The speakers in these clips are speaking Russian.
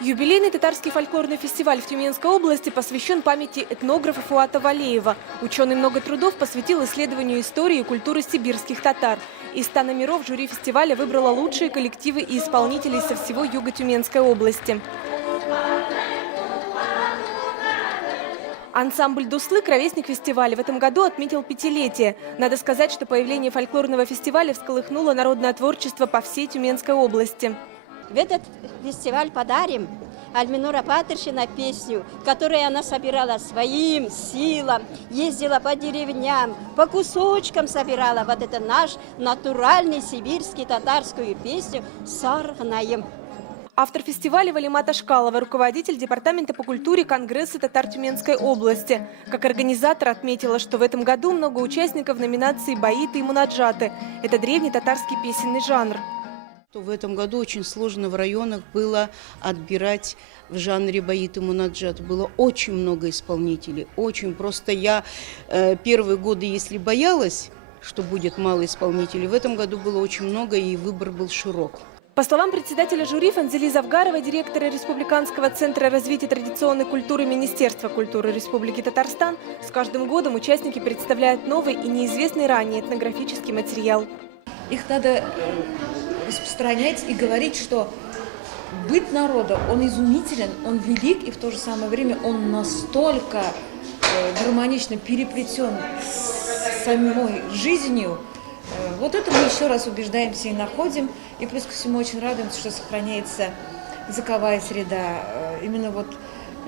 Юбилейный татарский фольклорный фестиваль в Тюменской области посвящен памяти этнографа Фуата Валеева. Ученый много трудов посвятил исследованию истории и культуры сибирских татар. Из 100 номеров жюри фестиваля выбрало лучшие коллективы и исполнителей со всего юга Тюменской области. Ансамбль «Дуслык» – ровесник фестиваля, в этом году отметил 5-летие. Надо сказать, что появление фольклорного фестиваля всколыхнуло народное творчество по всей Тюменской области. В этот фестиваль подарим Альминура Патришина песню, которую она собирала своим силам, ездила по деревням, по кусочкам собирала. Вот это наш натуральный сибирский татарскую песню «Саргнаем». Автор фестиваля Валима Ташкалова, руководитель департамента по культуре Конгресса татар Тюменской области. Как организатор отметила, что в этом году много участников номинации «Баиты» и «Мунаджаты». Это древний татарский песенный жанр. В этом году очень сложно в районах было отбирать в жанре баит и мунаджат. Было очень много исполнителей. Очень. Просто я первые годы, если боялась, что будет мало исполнителей, в этом году было очень много, и выбор был широк. По словам председателя жюри Фанзели Завгаровой, директора Республиканского центра развития традиционной культуры Министерства культуры Республики Татарстан, с каждым годом участники представляют новый и неизвестный ранее этнографический материал. Их надо распространять и говорить, что быт народа, он изумителен, он велик, и в то же самое время он настолько гармонично переплетен с самой жизнью. Вот это мы еще раз убеждаемся и находим. И плюс ко всему очень радуемся, что сохраняется языковая среда, именно вот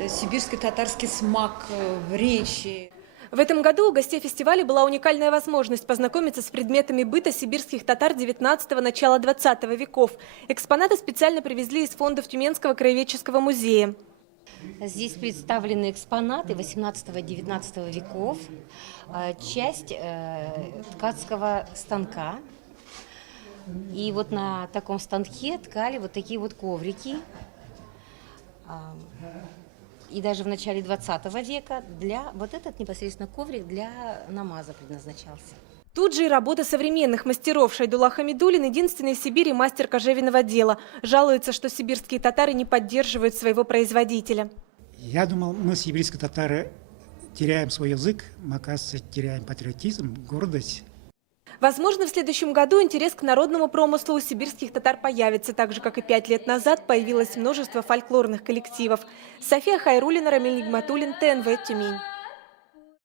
сибирский татарский смак в речи. В этом году у гостей фестиваля была уникальная возможность познакомиться с предметами быта сибирских татар 19-го, начала 20 веков. Экспонаты специально привезли из фондов Тюменского краеведческого музея. Здесь представлены экспонаты 18-19 веков, часть ткацкого станка. И вот на таком станке ткали вот такие вот коврики. И даже в начале 20 века вот этот непосредственно коврик для намаза предназначался. Тут же и работа современных мастеров. Шайдулла Хамидуллин – единственный в Сибири мастер кожевенного дела. Жалуется, что сибирские татары не поддерживают своего производителя. Я думал, мы, сибирские татары, теряем свой язык, мы, оказывается, теряем патриотизм, гордость. Возможно, в следующем году интерес к народному промыслу у сибирских татар появится, так же, как и 5 лет назад появилось множество фольклорных коллективов. София Хайруллина, Рамиль Нигматуллин, ТНВ, Тюмень.